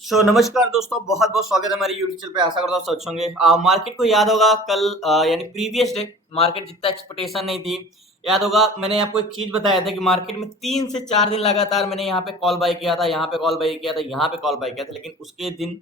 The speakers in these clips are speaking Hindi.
नमस्कार दोस्तों, बहुत बहुत स्वागत है हमारे यूट्यूब चैनल पे। आशा करता हूँ सब अच्छे होंगे। मार्केट को याद होगा कल यानी प्रीवियस डे मार्केट जितना एक्सपेक्टेशन नहीं थी। याद होगा मैंने आपको एक चीज बताया था कि मार्केट में 3 से 4 दिन लगातार मैंने यहाँ पे कॉल बाय किया था, यहाँ पे कॉल बाय किया था, यहाँ पे कॉल बाय किया था, लेकिन उसके दिन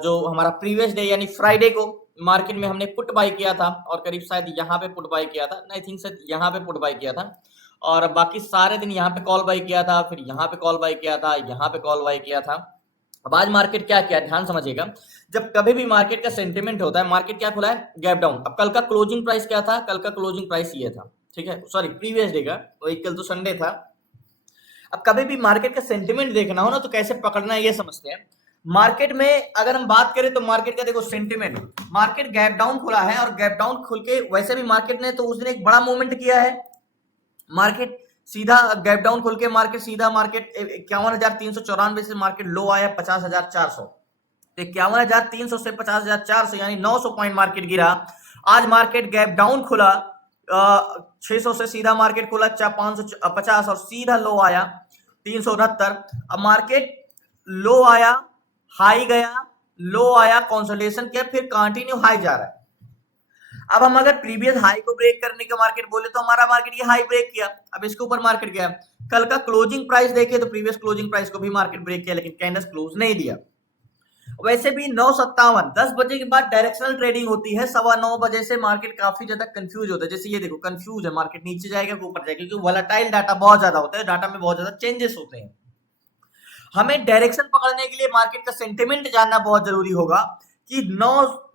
जो हमारा प्रीवियस डे यानी फ्राइडे को मार्केट में हमने पुट बाय किया था और करीब शायद यहाँ पे पुट बाय किया था, आई थिंक शायद यहाँ पे पुट बाय किया था। और बाकी सारे दिन यहाँ पे कॉल बाय किया था, फिर यहाँ पे कॉल बाय किया था, यहाँ पे कॉल बाय किया था। अब आज मार्केट क्या किया, ध्यान समझिएगा। जब कभी भी मार्केट का सेंटीमेंट होता है, मार्केट क्या खुला है, गैप डाउन। अब कल का क्लोजिंग प्राइस क्या था, कल का क्लोजिंग प्राइस ये था, ठीक है, सॉरी प्रीवियस डे का, वही कल तो संडे था। अब कभी भी मार्केट का सेंटीमेंट देखना हो ना तो कैसे पकड़ना है ये समझते हैं। मार्केट में अगर हम बात करें तो मार्केट का देखो सेंटीमेंट, मार्केट गैप डाउन खुला है और गैप डाउन खुल के वैसे भी मार्केट ने तो उस दिन एक बड़ा मूवमेंट किया है। मार्केट सीधा गैप डाउन खुल के मार्केट सीधा मार्केट 51,394 से मार्केट लो आया 50,400। तो 51,300 से 50,400 यानी 900 पॉइंट मार्केट गिरा। आज मार्केट गैप डाउन खुला 600 से सीधा मार्केट खुला 550 और सीधा लो आया 369। अब मार्केट लो आया, हाई गया, लो आया, कंसोलिडेशन किया, फिर कंटिन्यू हाई जा रहा है। अब हम अगर प्रीवियस हाई को ब्रेक करने का मार्केट बोले तो हमारा मार्केट ये हाई ब्रेक किया, अब इसके ऊपर मार्केट गया। कल का क्लोजिंग प्राइस देखे तो प्रीवियस क्लोजिंग प्राइस को भी मार्केट ब्रेक किया, लेकिन कैंडल क्लोज नहीं दिया। वैसे भी 9:57 10 बजे के बाद डायरेक्शनल ट्रेडिंग होती है, 9:15 बजे से मार्केट काफी ज्यादा कंफ्यूज होता है। जैसे ये देखो कंफ्यूज है, मार्केट नीचे जाएगा कि ऊपर जाएगा, क्योंकि वोलेटाइल डाटा बहुत ज्यादा होता है, डाटा में बहुत ज्यादा चेंजेस होते हैं। हमें डायरेक्शन पकड़ने के लिए मार्केट का सेंटिमेंट जानना बहुत जरूरी होगा कि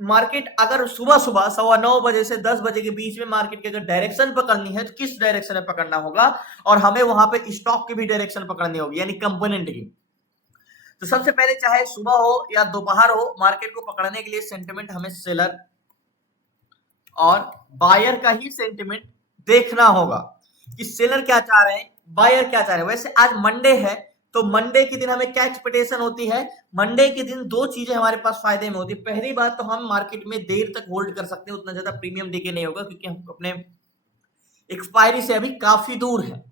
मार्केट अगर सुबह सुबह 9:15 बजे से 10 बजे के बीच में मार्केट की अगर डायरेक्शन पकड़नी है तो किस डायरेक्शन में पकड़ना होगा, और हमें वहां पे स्टॉक की भी डायरेक्शन पकड़नी होगी यानी कंपोनेंट की। तो सबसे पहले चाहे सुबह हो या दोपहर हो, मार्केट को पकड़ने के लिए सेंटिमेंट हमें सेलर और बायर का ही सेंटिमेंट देखना होगा कि सेलर क्या चाह रहे हैं, बायर क्या चाह रहे हैं। वैसे आज मंडे है तो मंडे के दिन हमें क्या एक्सपेक्टेशन होती है, मंडे के दिन दो चीजें हमारे पास फायदे में होती है। पहली बात तो हम मार्केट में देर तक होल्ड कर सकते हैं, उतना ज्यादा प्रीमियम डीके नहीं होगा क्योंकि हम अपने एक्सपायरी से अभी काफी दूर है।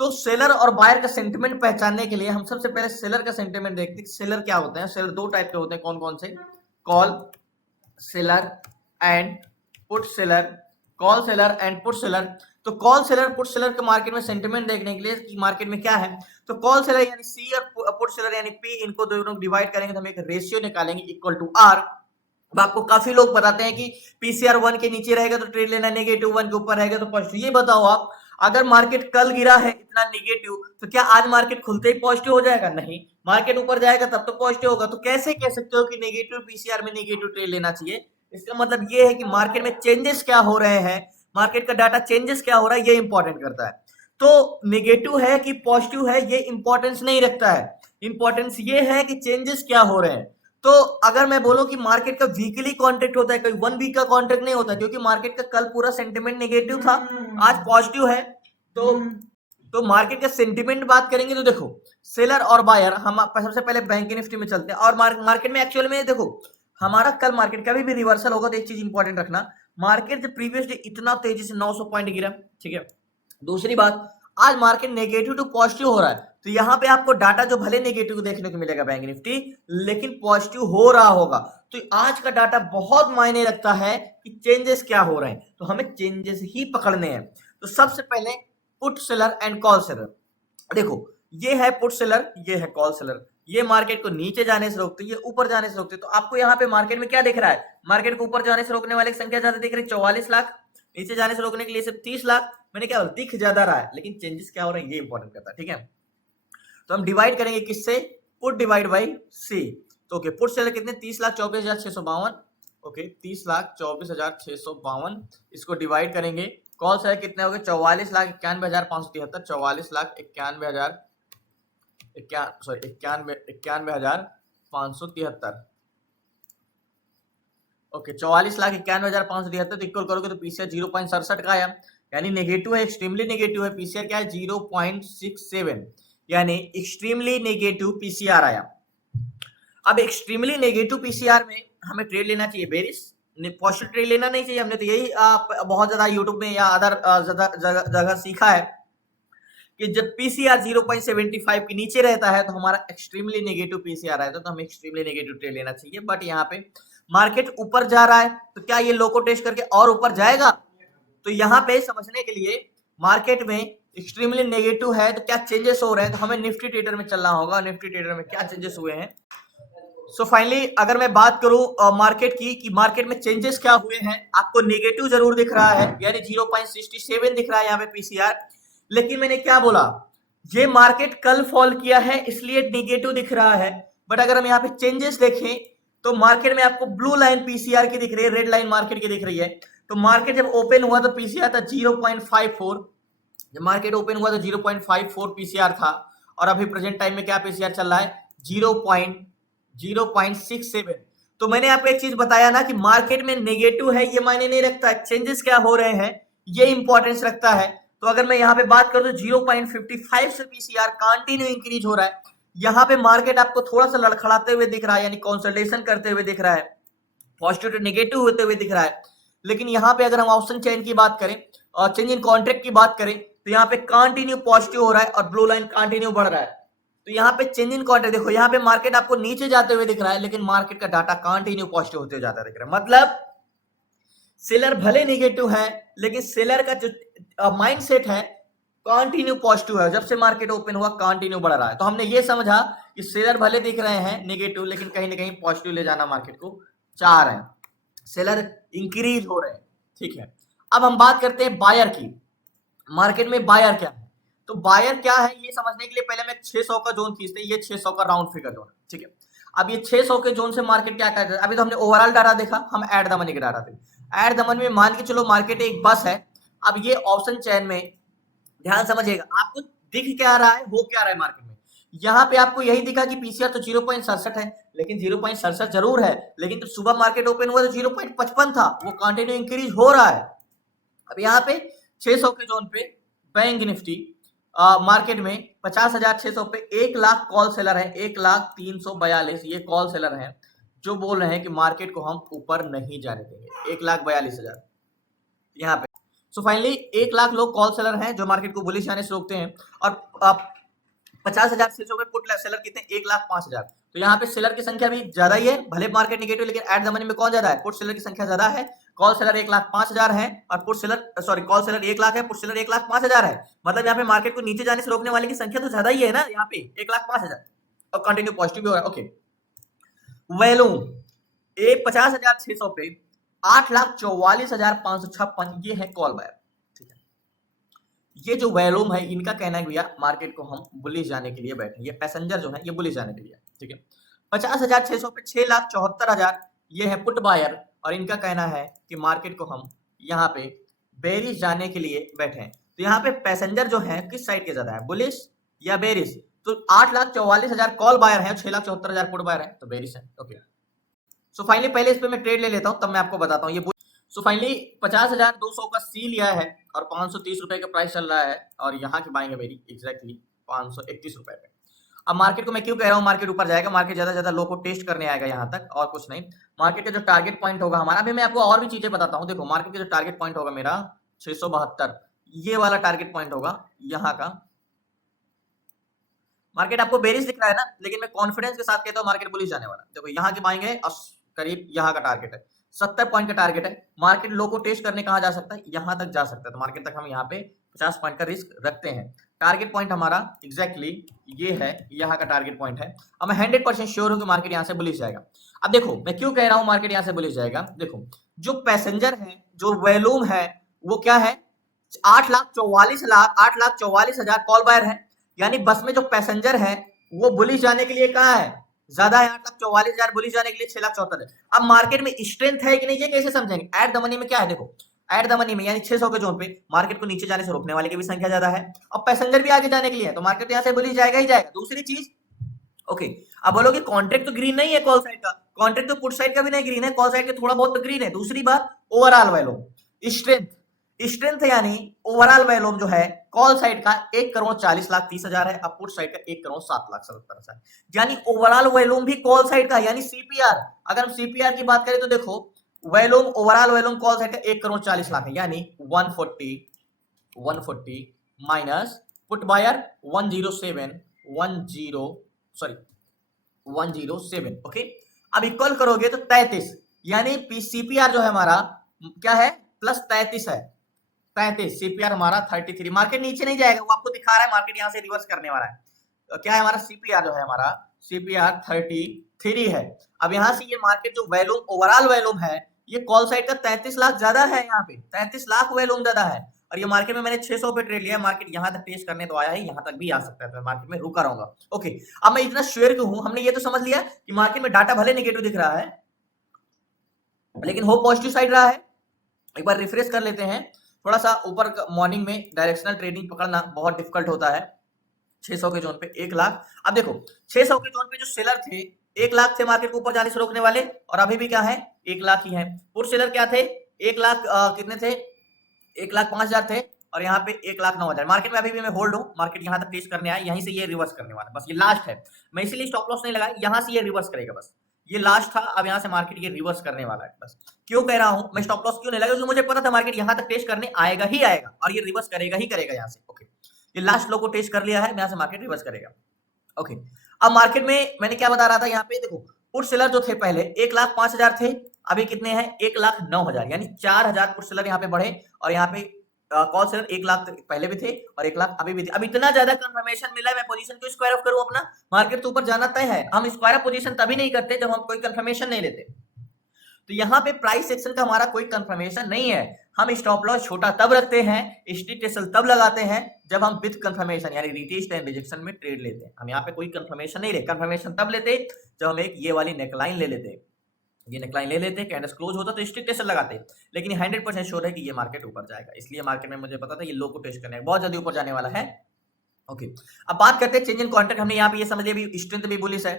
तो सेलर और बायर का सेंटिमेंट पहचानने के लिए हम सबसे पहले सेलर का सेंटिमेंट देखते हैं। सेलर क्या होते हैं, सेलर दो टाइप के होते हैं, कौन कौन से, call seller and put seller, call seller and put seller. तो कॉल सेलर पुट सेलर के मार्केट में सेंटिमेंट देखने के लिए कि मार्केट में क्या है, तो कॉल सेलर यानी सी और पुट सेलर यानी पी, इनको दोनों डिवाइड करेंगे तो हम एक रेशियो निकालेंगे इक्वल टू आर। अब आपको काफी लोग बताते हैं कि पीसीआर 1 के नीचे रहेगा तो ट्रेड लेना, नेगेटिव 1 के ऊपर रहेगा तो पॉजिटिव। ये बताओ आप, अगर मार्केट कल गिरा है इतना नेगेटिव तो क्या आज मार्केट खुलते ही पॉजिटिव हो जाएगा? नहीं, मार्केट ऊपर जाएगा तब तो पॉजिटिव होगा। तो कैसे कह सकते हो कि नेगेटिव पीसीआर में नेगेटिव ट्रेड लेना चाहिए? इसका मतलब ये है कि मार्केट में चेंजेस क्या हो रहे हैं, मार्केट का डाटा चेंजेस क्या हो रहा है, ये इंपॉर्टेंट करता है। तो नेगेटिव है कि पॉजिटिव है ये इंपॉर्टेंस नहीं रखता है, इंपॉर्टेंस ये है कि चेंजेस क्या हो रहे हैं। तो अगर मैं बोलूं कि मार्केट का वीकली कॉन्ट्रैक्ट होता है, कोई 1 वीक का कॉन्ट्रैक्ट नहीं होता, क्योंकि मार्केट का कल पूरा सेंटिमेंट नेगेटिव था, आज पॉजिटिव है। तो मार्केट का सेंटिमेंट बात करेंगे तो देखो सेलर और बायर, हम सबसे पहले बैंक निफ्टी में चलते हैं और मार्केट में एक्चुअल में देखो हमारा कल मार्केट कभी भी रिवर्सल होगा तो एक चीज इंपॉर्टेंट रखना, मार्केट जब प्रीवियस डे इतना तेजी से 900 पॉइंट गिरा, ठीक है। दूसरी बात, आज मार्केट नेगेटिव टू पॉजिटिव हो रहा है, तो यहां पे आपको डाटा जो भले नेगेटिव देखने को मिलेगा बैंक निफ्टी, लेकिन पॉजिटिव हो रहा होगा। तो आज का डाटा बहुत मायने रखता है कि चेंजेस क्या हो रहे हैं, तो हमें चेंजेस ही पकड़ने हैं। तो सबसे पहले put seller and call seller, देखो ये है पुट सेलर, ये है कॉल सेलर, ये मार्केट को नीचे जाने से रोकते, ये ऊपर जाने से रोकते। तो आपको यहाँ पे मार्केट में क्या दिख रहा है, मार्केट को ऊपर जाने से रोकने वाले की संख्या ज्यादा दिख रही है 44 लाख, नीचे जाने से रोकने के लिए सिर्फ 30 लाख। मैंने क्या दिख ज्यादा रहा है, लेकिन चेंजेस क्या हो रहे हैं ये इंपॉर्टेंट करता है, ठीक है। तो हम डिवाइड करेंगे किससे, पुट डिवाइड बाई सी। तो ओके, पुट सेलर कितने, 30,24,652, ओके 30,24,652, इसको डिवाइड करेंगे। कॉल सेलर कितने हो गए, 44,91,573, 44,91,573, ओके 44,91,573। तो इक्वल करोगे तो पीसीआर 0.67 का आया, यानी नेगेटिव है, एक्सट्रीमली नेगेटिव है। पीसीआर क्या है, 0.67, यानी एक्सट्रीमली नेगेटिव पीसीआर आया। अब एक्सट्रीमली नेगेटिव पीसीआर में हमें ट्रेड लेना चाहिए बेरिश, पॉजिटिव ट्रेड लेना नहीं चाहिए। हमने तो यही बहुत ज्यादा यूट्यूब में या अदर जगह सीखा है कि जब पीसीआर 0.75 के नीचे रहता है तो हमारा एक्सट्रीमली नेगेटिव पीसीआर रहता है, तो हमें एक्सट्रीमली नेगेटिव ट्रेड लेना चाहिए। बट यहाँ पे मार्केट ऊपर जा रहा है तो क्या ये लो को टेस्ट करके और ऊपर जाएगा? तो यहाँ पे समझने के लिए मार्केट में एक्सट्रीमली नेगेटिव है तो क्या चेंजेस हो रहे हैं, तो हमें निफ्टी ट्रेडर में चलना होगा। निफ्टी ट्रेडर में क्या चेंजेस हुए हैं? सो फाइनली अगर मैं बात करूं मार्केट की कि मार्केट में चेंजेस क्या हुए हैं, आपको नेगेटिव जरूर दिख रहा है, यानी 0.67 दिख रहा है यहाँ पे पीसीआर। लेकिन मैंने क्या बोला, ये मार्केट कल फॉल किया है इसलिए नेगेटिव दिख रहा है। बट अगर हम यहाँ पे चेंजेस देखें तो मार्केट में आपको ब्लू लाइन पीसीआर की दिख रही है, रेड लाइन मार्केट की दिख रही है। तो मार्केट जब ओपन हुआ तो पीसीआर था 0.54, जब मार्केट ओपन हुआ तो 0.54 पीसीआर था, और अभी प्रेजेंट टाइम में क्या पीसीआर चल रहा है? 0.67। तो मैंने आपको एक चीज बताया ना कि मार्केट में नेगेटिव है ये मायने नहीं रखता है, चेंजेस क्या हो रहे हैं ये इंपॉर्टेंस रखता है। तो अगर मैं यहाँ पे बात करूं तो 0.55 से पीसीआर कंटिन्यू इंक्रीज हो रहा है। यहाँ पे मार्केट आपको थोड़ा सा लड़खड़ाते हुए दिख रहा है, यानी कंसोलिडेशन करते हुए दिख रहा है, पॉजिटिव टू नेगेटिव होते हुए दिख रहा है। लेकिन यहाँ पे अगर हम ऑप्शन चेन की बात करें और चेंज इन कॉन्ट्रैक्ट की बात करें तो यहाँ पे कंटिन्यू पॉजिटिव हो रहा है और ब्लू लाइन कंटिन्यू बढ़ रहा है। तो यहाँ पे चेंज इन कॉन्ट्रैक्ट देखो, यहाँ पे मार्केट आपको नीचे जाते हुए दिख रहा है लेकिन मार्केट का डाटा कंटिन्यू पॉजिटिव होते हुए जाता दिख रहा है। मतलब सेलर भले नेगेटिव है लेकिन सेलर का जो माइंडसेट है कंटिन्यू पॉजिटिव है। जब से मार्केट ओपन हुआ कंटिन्यू बढ़ रहा है। तो हमने ये समझा कि सेलर भले दिख रहे हैं नेगेटिव लेकिन कहीं ना कहीं पॉजिटिव ले जाना मार्केट को चाह रहे हैं, सेलर इंक्रीज हो रहे हैं। ठीक है, अब हम बात करते हैं बायर की। मार्केट में बायर क्या है? तो बायर क्या है ये समझने के लिए पहले मैं 600 का जोन खींचते हैं। ये 600 का राउंड फिगर जोन, ठीक है। अब ये 600 के जोन से मार्केट क्या करता है? अभी तो हमने ओवरऑल डाटा देखा, हम एट द मनी के डाटा थे। एट द मनी में मान के चलो मार्केट एक बस है। अब ये ऑप्शन चैन में ध्यान समझिएगा, आपको दिख क्या रहा है, हो क्या रहा है मार्केट में। यहाँ पे आपको यही दिखा कि पीसीआर तो 0.67 है, लेकिन 0.67 जरूर है, लेकिन तो सुबह मार्केट ओपन हुआ तो 0.55 था, वो कंटिन्यू इंक्रीज हो रहा है। अब यहाँ पे 600 के जोन पे बैंक निफ्टी मार्केट में 50,600 पे 1 लाख कॉल सेलर है, 1,03,42 ये कॉल सेलर हैं जो बोल रहे हैं कि मार्केट को हम ऊपर नहीं जाने देंगे। 1,42,000 यहाँ पे। सो फाइनली 1 लाख लोग कॉल सेलर हैं जो मार्केट को बुलिश जाने से रोकते हैं, और 50,600 पे पुट सेलर कितने? 1,05,000। तो यहाँ पे सेलर की संख्या भी ज्यादा ही है, भले मार्केट नेगेटिव लेकिन एट द मनी में कौन ज्यादा है? पुट सेलर की संख्या ज्यादा है। कॉल सेलर 1,05,000 है और put seller sorry call seller 1 lakh है, पुट सेलर 1,05,000 है। मतलब यहाँ पे मार्केट को नीचे जाने से रोकने वाले की संख्या तो ज्यादा ही है ना, यहाँ पे 1,05,000 और कंटिन्यू पॉजिटिव भी हो रहा है। ओके, वैल्यूम 50,600 पे 8,44,556 ये है कॉल बायर। ठीक है, ये जो वैल्यूम है इनका कहना है भैया मार्केट को हम बुलिश जाने के लिए बैठे, ये पैसेंजर जो है ये बुलिश जाने के लिए। ठीक है, 50,600 पे 6,74,000 ये है पुट बायर, और इनका कहना है कि मार्केट को हम यहाँ पे बेरिश जाने के लिए बैठे हैं। तो यहाँ पे पैसेंजर जो है किस साइड के ज्यादा है, बुलिश या बेरिश? तो 8,44,000 कॉल बायर है, 6,74,000 पुट बायर है, तो बेरिश है। ओके, सो फाइनली पहले इस पे मैं ट्रेड ले लेता हूँ तब मैं आपको बताता हूँ। ये सो फाइनली 50,200 का सी लिया है और 530 रुपए का प्राइस चल रहा है, और यहाँ की बाइंग है मेरी एग्जैक्टली 531 रुपए पे। अब मार्केट को मैं क्यों कह रहा हूँ मार्केट ऊपर जाएगा, मार्केट ज्यादा लो को टेस्ट करने आएगा यहाँ तक, और कुछ नहीं। मार्केट का जो टारगेट पॉइंट होगा हमारा, अभी मैं आपको और भी चीजें बताता हूँ। देखो मार्केट का जो टारगेट पॉइंट होगा मेरा 672, ये वाला टारगेट पॉइंट होगा यहाँ का। मार्केट आपको बेरिश दिख रहा है ना, लेकिन मैं कॉन्फिडेंस के साथ कहता हूँ मार्केट बुलिश जाने वाला। देखो यहाँ की बाइंग है और करीब यहाँ का टारगेट है 70 पॉइंट का टारगेट है। मार्केट लो को टेस्ट करने कहाँ जा सकता है? यहाँ तक जा सकता है। तो मार्केट तक हम यहाँ पे 50 पॉइंट का रिस्क रखते हैं। टारगेट पॉइंट हमारा एग्जैक्टली ये है, यहाँ का टारगेट पॉइंट है। अब मैं 100% श्योर हूँ कि मार्केट यहाँ से बुलिश जाएगा। अब देखो मैं क्यों कह रहा हूँ मार्केट यहाँ से बुलिश जाएगा। देखो जो पैसेंजर है, जो वॉल्यूम है वो क्या है? 8,44,000 कॉल बायर है, यानी बस में जो पैसेंजर है वो बुलिश जाने के लिए कहाँ है? ज्यादा है। 8,44,000 बुलिश जाने के लिए 6,74,000। अब मार्केट में स्ट्रेंथ है कि नहीं ये कैसे समझेंगे? एट द मनी में क्या है? देखो एट द मनी में यानी 600 के जोन पे मार्केट को नीचे जाने से रोकने वाले की भी संख्या ज्यादा है और पैसेंजर भी आगे जाने के लिए है, तो मार्केट यहाँ से बुलिश जाएगा ही जाएगा। दूसरी चीज, ओके, अब बोलोगे कॉन्ट्रैक्ट तो ग्रीन नहीं है कॉल साइड का, कॉन्ट्रैक्ट तो पुट साइड का भी नहीं ग्रीन है, कॉल साइड का थोड़ा बहुत तो ग्रीन है। दूसरी बात ओवरऑल वैल्यूम स्ट्रेंथ यानी ओवरऑल वैल्यूम जो है कॉल साइड का 1,40,30,000 है, अब पुट साइड का 1,07,77,000, यानी ओवरऑल वैल्यूम भी कॉल साइड का, यानी सीपीआर। अगर हम सीपीआर की बात करें तो देखो volume overall volume call side का 1,40,00,000 है, यानी 140 माइनस पुट बायर 107, ओके। अब इक्वल करोगे तो 33, यानी सीपीआर जो है हमारा क्या है, प्लस 33 है, 33, सीपीआर हमारा 33। मार्केट नीचे नहीं जाएगा, वो आपको दिखा रहा है, मार्केट यहां से रिवर्स करने वाला है। तो क्या है हमारा सीपीआर जो है हमारा, सीपीआर 33 है। अब यहां से ये मार्केट जो वैल्यूम, ओवरऑल वैल्यूम है, ये कॉल साइड का 33 लाख ज्यादा है, यहाँ पे 33 लाख वैल्यूम ज्यादा है। और ये मार्केट में मैंने 600 पे ट्रेड लिया, मार्केट यहां तक टेस्ट करने तो आया है, यहां तक भी आ सकता है, तो मार्केट में रुका रहूंगा। ओके, अब मैं इतना श्योर क्यों हूं, हमने ये तो समझ लिया कि मार्केट में डाटा भले नेगेटिव दिख रहा है लेकिन हो पॉजिटिव साइड रहा है। एक बार रिफ्रेश कर लेते हैं। थोड़ा सा ऊपर मॉर्निंग में डायरेक्शनल ट्रेडिंग पकड़ना बहुत डिफिकल्ट होता है। 600 के जोन पे 1 लाख, अब देखो 600 के जोन पे जो सेलर थे 1 लाख थे मार्केट को ऊपर जाने से रोकने वाले, और अभी भी क्या है 1 लाख ही है। पुट सेलर क्या थे 1 लाख कितने थे, 1,05,000 थे, और यहाँ पे 1,09,000। मार्केट में अभी भी मैं होल्ड हूँ, मार्केट यहाँ तक टेस्ट करने आया, यहीं से ये रिवर्स करने वाला, बस ये लास्ट है। मैं इसीलिए स्टॉप लॉस नहीं लगाया, यहाँ से ये रिवर्स करेगा, बस ये लास्ट था। अब यहाँ से मार्केट ये रिवर्स करने वाला है, बस क्यों कह रहा हूँ मैं स्टॉप लॉस क्यों नहीं लगा, क्योंकि मुझे पता था मार्केट यहाँ तक टेस्ट करने आएगा ही आएगा, और ये रिवर्स करेगा ही करेगा यहाँ से। ओके, ये लास्ट लो को टेस्ट कर लिया है, यहाँ से मार्केट रिवर्स करेगा। ओके, अब मार्केट में मैंने क्या बता रहा था, यहाँ पे देखो पुट सेलर जो थे पहले 1,05,000 थे, अभी कितने हैं 1,09,000, यानी 4,000 पुट सेलर यहाँ पे बढ़े, और यहाँ पे कॉल सेलर 1 लाख पहले भी थे और 1 लाख अभी भी थे। अब इतना ज्यादा कंफर्मेशन मिला है, मैं पोजीशन क्यों स्क्वायर ऑफ करूं अपना, मार्केट तो ऊपर जाना तय है। हम स्क्वायर ऑफ पोजीशन तभी नहीं करते जब हम कोई कंफर्मेशन नहीं लेते। तो यहाँ पे प्राइस सेक्शन का हमारा कोई कंफर्मेशन नहीं है, हम स्टॉप लॉस छोटा तब रखते हैं, स्ट्रिक्ट टेसल तब लगाते हैं जब हम विद कंफर्मेशन यानी रिटेस्ट एंड रिजेक्शन में ट्रेड लेते हैं। हम यहाँ पे कोई कंफर्मेशन नहीं लेते, कंफर्मेशन तब लेते जब हम एक ये वाली नेकलाइन ले लेते, ये नेकलाइन ले लेते, कैंडल्स क्लोज होता तो स्ट्रिक्ट टेसल लगाते, लेकिन 100% श्योर है कि ये मार्केट ऊपर जाएगा, इसलिए मार्केट में मुझे पता था ये लो को टेस्ट करने बहुत जल्दी ऊपर जाने वाला है। ओके, अब बात करते हैं चेंज इन कॉन्ट्रैक्ट। हमने यहाँ पे ये समझ लिया स्ट्रेंथ भी बुलिश है,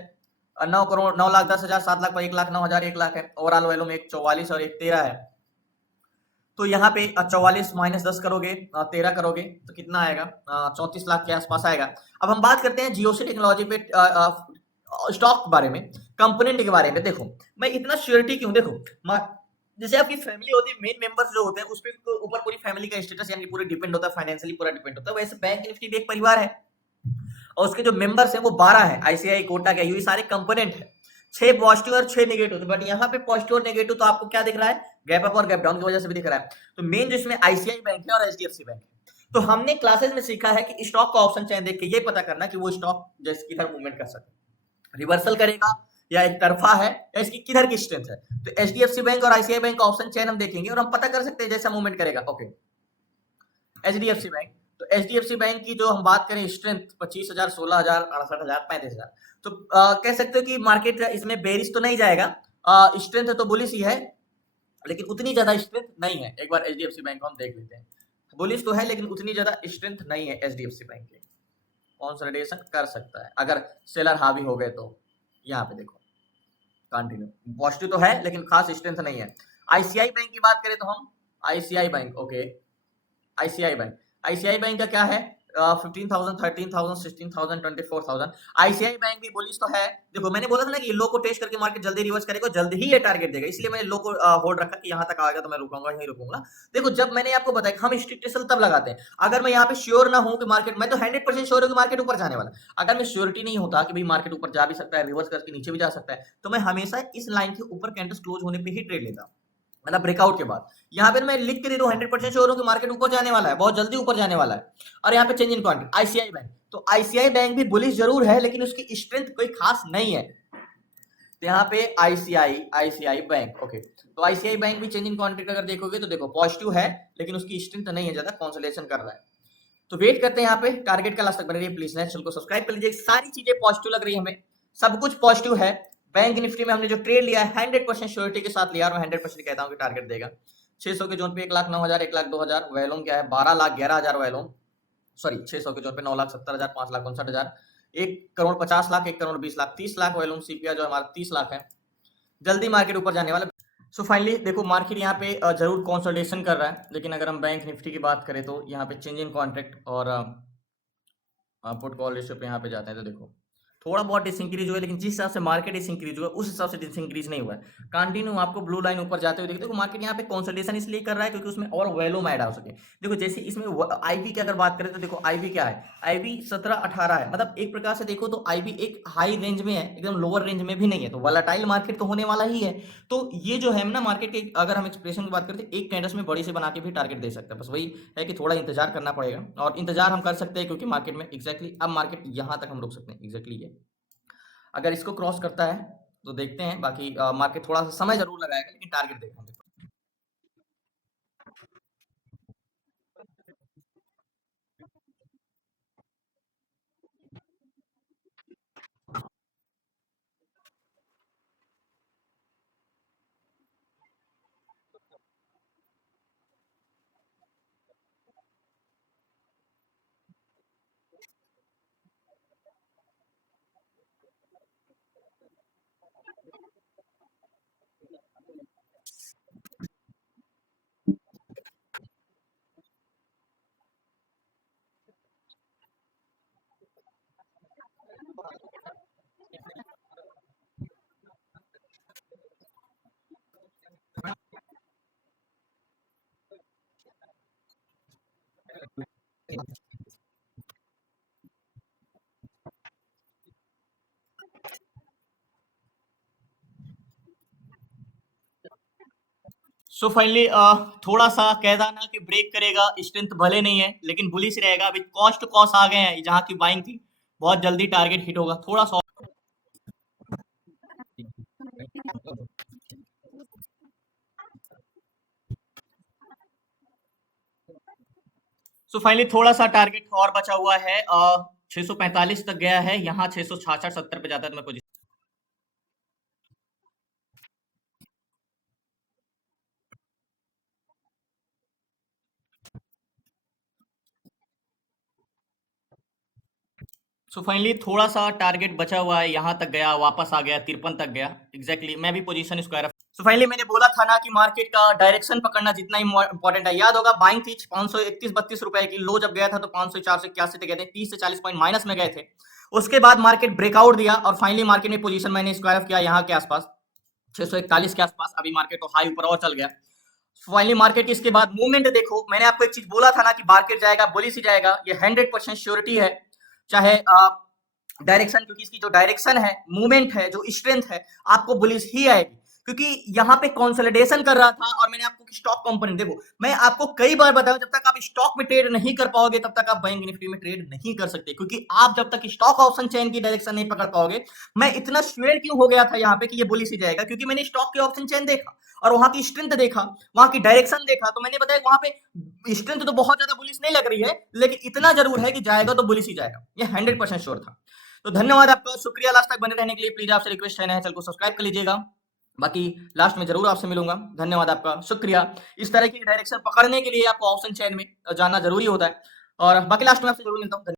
9 करोड़ 9,10,000 7 लाख पर 1,09,000 1 लाख है, ओवरऑल वैल्यूम एक 44 और एक 13 है। तो यहाँ पे 44 माइनस 10 करोगे 13 करोगे तो कितना आएगा 34 लाख के आसपास आएगा। अब हम बात करते हैं जीओसी टेक्नोलॉजी पे स्टॉक के बारे में, कंपोनेंट के बारे में। देखो मैं इतना श्योरिटी क्यों, देखो जैसे आपकी फैमिली होती है, मेन मेंबर्स जो होते हैं उस पर ऊपर पूरी फैमिली का स्टेटस यानी पूरे डिपेंड होता है, फाइनेंशियली पूरा डिपेंड होता है, वैसे बैंक निफ्टी भी एक परिवार है और उसके जो मेंबर्स हैं वो 12 है, आईसीआई कोटक है, ये सारे कंपोनेंट है, 6 पॉजिटिव और 6 नेगेटिव। बट यहाँ पे पॉजिटिव और नेगेटिव तो आपको क्या दिख रहा है, गैप अप और गैप डाउन की वजह से भी दिख रहा है। तो मेन जो इसमें आईसीआई बैंक है और एचडीएफसी बैंक है। तो हमने क्लासेस में सीखा है कि स्टॉक का ऑप्शन चेन देख के ये पता करना कि वो स्टॉक जैसे किधर मूवमेंट कर सकते, रिवर्सल करेगा या एक तरफा है या इसकी किधर की स्ट्रेंथ है। तो एचडीएफसी बैंक और आईसीआई बैंक का ऑप्शन चेन हम देखेंगे और हम पता कर सकते हैं जैसा मूवमेंट करेगा। ओके, एचडीएफसी बैंक, तो एचडीएफसी बैंक की जो हम बात करें स्ट्रेंथ 25,000 16,000 68,000 35,000, तो कह सकते हो कि मार्केट इसमें बेरिश तो नहीं जाएगा, स्ट्रेंथ तो बुलिश ही है लेकिन उतनी ज्यादा स्ट्रेंथ नहीं है। एक बार एचडीएफसी बैंक को हम देख लेते हैं, बुलिश तो है लेकिन उतनी ज्यादा स्ट्रेंथ नहीं है एचडीएफसी बैंक की, कंसोलिडेशन कर सकता है अगर सेलर हावी हो गए तो। यहाँ पे देखो कंटिन्यू पॉजिटिव तो है लेकिन खास स्ट्रेंथ नहीं है। आईसीआई बैंक की बात करें तो हम ICI bank, okay ICI bank का क्या है 15,000 13,000 16,000 24,000। आईसीआई बैंक भी बुलिश तो है। देखो मैंने बोला था ना कि लो को टेस्ट करके मार्केट जल्दी रिवर्स करेगा, जल्दी ही ये टारगेट देगा, इसलिए मैंने लो को होल्ड रखा कि यहाँ तक आएगा तो मैं रुकूंगा, यहीं रुकूंगा। देखो जब मैंने आपको बताया हम स्ट्रिक्ट टेसल तब लगाते हैं अगर मैं यहाँ पे श्योर ना हूं कि मार्केट, मैं तो 100% श्योर हूं कि मार्केट ऊपर जाने वाला, अगर मैं श्योरिटी नहीं होता कि भाई मार्केट ऊपर जा भी सकता है, रिवर्स करके नीचे भी जा सकता है, तो मैं हमेशा इस लाइन के ऊपर कैंडल्स क्लोज होने पे ही ट्रेड लेता, मतलब ब्रेकआउट के बाद। यहाँ पे मैं लिख के दे रहा हूँ 100% श्योर हूँ कि मार्केट ऊपर जाने वाला है, बहुत जल्दी ऊपर जाने वाला है। और यहाँ पे change in quantity ICI bank, तो आईसीआई बैंक भी बुलिश जरूर है लेकिन उसकी स्ट्रेंथ कोई खास नहीं है। तो यहाँ पे आईसीआई बैंक, ओके, तो आईसीआई बैंक भी चेंज इन क्वांटिटी अगर देखोगे तो देखो पॉजिटिव है लेकिन उसकी स्ट्रेंथ नहीं है, ज्यादा कंसोलिडेशन कर रहा है। तो वेट करते हैं यहाँ पे टारगेट का लास्ट तक बने रहिए, प्लीज चैनल को सब्सक्राइब कर लीजिए। सारी चीजें पॉजिटिव लग रही है हमें, सब कुछ पॉजिटिव है। बैंक निफ्टी में हमने जो ट्रेड लिया है 100% श्योरिटी के साथ लिया और मैं 100% कहता हूँ कि टारगेट देगा। 600 के जोन पे 1,09,000 1,02,000 वैल्यूम क्या है 12,11,000 वैल्यूम, सॉरी 600 के जोन पे 9,70,000 5,59,000 1 करोड़ 50 लाख 1 करोड़ 20 लाख 30 लाख वैल्यूम, सीपीआर जो हमारा 30 लाख है, जल्दी मार्केट ऊपर जाने वाला। सो फाइनली देखो मार्केट यहाँ पे जरूर कंसोलिडेशन कर रहा है, लेकिन अगर हम बैंक निफ्टी की बात करें तो यहाँ पे चेंज इन कॉन्ट्रैक्ट और पुट कॉल रेशियो पे यहाँ पे जाते हैं तो देखो थोड़ा बहुत डिसइंक्रीज हुआ है, लेकिन जिस हिसाब से मार्केट डिसइंक्रीज हुआ है उस हिसाब से डिसइंक्रीज नहीं हुआ है। कंटिन्यू आपको ब्लू लाइन ऊपर जाते हुए देखो, मार्केट यहाँ पे कंसोलिडेशन इसलिए कर रहा है क्योंकि उसमें और वैल्यूम ऐड हो सके। देखो जैसे इसमें आईबी की अगर बात करें तो देखो आईबी क्या है, आईबी 17-18 है, मतलब एक प्रकार से देखो तो आईबी एक हाई रेंज में है, एकदम लोअर रेंज में भी नहीं है, तो वोलेटाइल मार्केट तो होने वाला ही है। तो ये जो है ना मार्केट के, अगर हम एक्सप्रेशन की बात करते हैं, एक कैंडल्स में बड़ी से बना के भी टारगेट दे सकते हैं, बस वही है कि थोड़ा इंतजार करना पड़ेगा, और इंतजार हम कर सकते हैं क्योंकि मार्केट में एग्जैक्टली अब मार्केट यहाँ तक हम रुक सकते हैं एग्जैक्टली ये, अगर इसको क्रॉस करता है तो देखते हैं, बाकी मार्केट थोड़ा सा समय जरूर लगाएगा लेकिन टारगेट देगा। सो फाइनली थोड़ा सा कहना कि ब्रेक करेगा, स्ट्रेंथ भले नहीं है लेकिन बुलिश रहेगा, अभी कॉस्ट टू कॉस्ट आ गए हैं, जहां की बाइंग थी बहुत जल्दी टारगेट हिट होगा थोड़ा सा। सो फाइनली थोड़ा सा टारगेट और बचा हुआ है, 645 तक गया है, यहाँ 666-70 पे जाता है तो मैं पोजीशन। सो फाइनली थोड़ा सा टारगेट बचा हुआ है, यहाँ तक गया, वापस आ गया 53 तक गया एग्जैक्टली, मैं भी पोजीशन स्क्वायर। सो फाइनली मैंने बोला था ना कि मार्केट का डायरेक्शन पकड़ना जितना इंपॉर्टेंट है, याद होगा बाइंग थी 531-32 रुपए की, लो जब गया था तो 504 से 81 तक गए थे, 30 से 40 पॉइंट माइनस में गए थे। उसके बाद मार्केट ब्रेकआउट दिया और फाइनली मार्केट ने पोजीशन मैंने स्क्वायर किया यहाँ के आसपास 641 के आसपास, अभी मार्केट तो हाई ऊपर और चल गया। फाइनली मार्केट की इसके बाद मूवमेंट देखो, मैंने आपको एक चीज बोला था ना कि मार्केट जाएगा बुलिश ही जाएगा, ये 100% श्योरिटी है, चाहे डायरेक्शन, क्योंकि इसकी जो डायरेक्शन है, मूवमेंट है, जो स्ट्रेंथ है, आपको बुलिश ही आएगी, क्योंकि यहाँ पे कंसोलिडेशन कर रहा था। और मैंने आपको स्टॉक कंपोनेंट देखो, मैं आपको कई बार बताया, जब तक आप स्टॉक में ट्रेड नहीं कर पाओगे तब तक आप बैंक निफ्टी में ट्रेड नहीं कर सकते, क्योंकि आप जब तक स्टॉक ऑप्शन चेन की डायरेक्शन नहीं पकड़ पाओगे। मैं इतना श्योर क्यों हो गया था यहाँ पे कि ये बुलिश ही जाएगा, क्योंकि मैंने स्टॉक के ऑप्शन चेन देखा और वहां की स्ट्रेंथ देखा, वहां की डायरेक्शन देखा, तो मैंने बताया वहां पे स्ट्रेंथ तो बहुत ज्यादा बुलिश नहीं लग रही है, लेकिन इतना जरूर है कि जाएगा तो बुलिश ही जाएगा, ये 100% श्योर था। तो धन्यवाद आपका, शुक्रिया लास्ट तक बने रहने के लिए, प्लीज आपसे रिक्वेस्ट है, चैनल को सब्सक्राइब कर लीजिएगा, बाकी लास्ट में जरूर आपसे मिलूंगा। धन्यवाद आपका, शुक्रिया। इस तरह की डायरेक्शन पकड़ने के लिए आपको ऑप्शन चेन में जानना जरूरी होता है, और बाकी लास्ट में आपसे जरूर मिलता हूँ।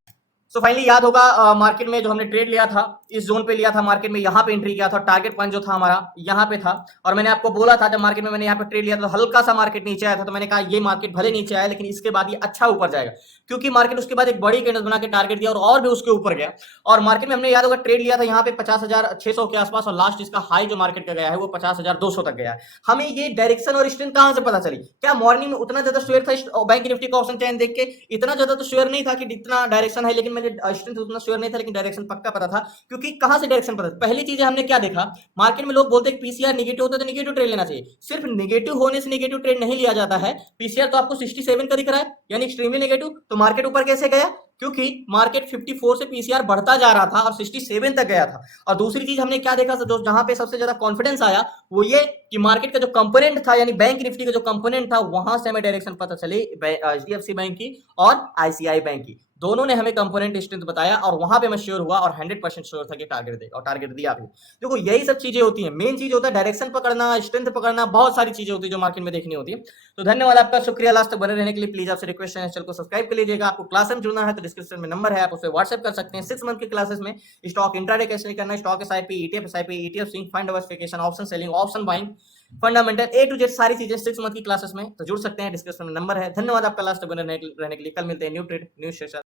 सो फाइनली याद होगा मार्केट में जो हमने ट्रेड लिया था, इस जोन पे लिया था मार्केट में, यहाँ पे एंट्री किया था, टारगेट पॉइंट जो था हमारा यहाँ पे था, और मैंने आपको बोला था जब मार्केट में मैंने यहाँ पे ट्रेड लिया था तो हल्का सा मार्केट नीचे आया था, तो मैंने कहा ये मार्केट भले नीचे आया लेकिन इसके बाद ये अच्छा ऊपर जाएगा, क्योंकि मार्केट उसके बाद एक बड़ी कैंडल बना के टारगेट दिया और भी उसके ऊपर गया। और मार्केट में हमने याद होगा ट्रेड लिया था यहाँ पे 50,600 के आसपास, और लास्ट इसका हाई जो मार्केट का गया है वो 50,200 तक गया है। हमें ये डायरेक्शन और स्ट्रेंथ कहां से पता चली? क्या मॉर्निंग में उतना ज्यादा श्योर था बैंक निफ्टी का ऑप्शन चेन देख के? इतना ज्यादा तो श्योर नहीं था कि इतना डायरेक्शन है, लेकिन मैंने स्ट्रेंथ उतना श्योर नहीं था, लेकिन डायरेक्शन पक्का पता था। क्योंकि कहां से डायरेक्शन पता था? पहली चीज हमने क्या देखा, मार्केट में लोग बोलते हैं पीसीआर नेगेटिव होता है तो नेगेटिव ट्रेड लेना चाहिए। सिर्फ नेगेटिव होने से नेगेटिव ट्रेड नहीं लिया जाता है। पीसीआर तो आपको 67 का दिख रहा है, यानी एक्सट्रीमली नेगेटिव, तो मार्केट ऊपर कैसे गया? क्योंकि मार्केट 54 से पीसीआर बढ़ता जा रहा था और 67 तक गया था। और दूसरी चीज हमने क्या देखा, जो जहां पे सबसे ज्यादा कॉन्फिडेंस आया वो ये कि मार्केट का जो कंपोनेंट था, यानी बैंक निफ्टी का जो कंपोनेंट था, वहां से हमें डायरेक्शन पता चली एचडीएफसी बैंक की और आईसीआई बैंक की, दोनों ने हमें कंपोनेंट स्ट्रेंथ बताया, और वहां पे मैं श्योर हुआ और 100% श्योर था कि टारगेट देगा, और टारगेट दिया भी। देखो यही सब चीजें होती है, मेन चीज होता है डायरेक्शन पकड़ना, स्ट्रेंथ पकड़ना, बहुत सारी चीजें होती है जो मार्केट में देखनी होती है। तो धन्यवाद आपका, शुक्रिया लास्ट तक बने रहने के लिए। प्लीज आपसे रिक्वेस्ट है चैनल को सब्सक्राइब कर लीजिएगा। आपको क्लास में जुड़ना है तो डिस्क्रिप्शन में नंबर है, आप उसे व्हाट्सएप कर सकते हैं। 6 मंथ की क्लासेस में स्टॉक इंट्राडे कैसे करना, stock SIP, ETF swing, fund diversification, option selling, option buying, fundamental A to Z सारी चीजें 6 मंथ की क्लासेस में, तो जुड़ सकते हैं, डिस्क्रिप्शन में नंबर है। धन्यवाद आपका लास्ट तक बने रहने के लिए। कल मिलते हैं न्यू ट्रेड न्यू सेशन।